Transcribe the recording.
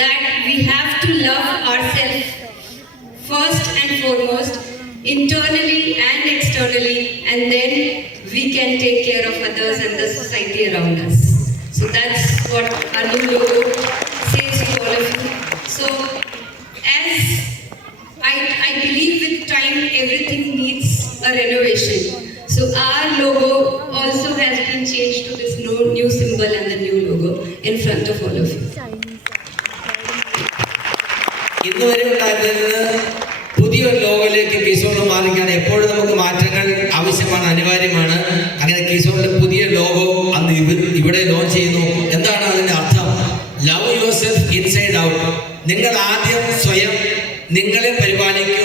that we have to love ourselves first and foremost, internally and externally, and then we can take care of others and the society around us. So that's what our new logo says to all of you. So as I believe with time everything needs a renovation. So our logo also has been changed to this new symbol and the new logo in front of all of you. ഇന്നുവരെ ഉണ്ടായിരുന്നത് പുതിയൊരു ലോഗോയിലേക്ക് കിഷോർ മാറിക്കാണ്. എപ്പോഴും നമുക്ക് മാറ്റങ്ങൾ ആവശ്യമാണ്, അനിവാര്യമാണ്. അങ്ങനെ കിഷോറിന്റെ പുതിയ ലോഗോ അന്ന് ഇവിടെ ലോഞ്ച് ചെയ്യുന്നു. എന്താണ് അതിന്റെ അർത്ഥം? Love your self inside out. നിങ്ങൾ ആദ്യം സ്വയം നിങ്ങളെ പരിപാലിക്കൂ,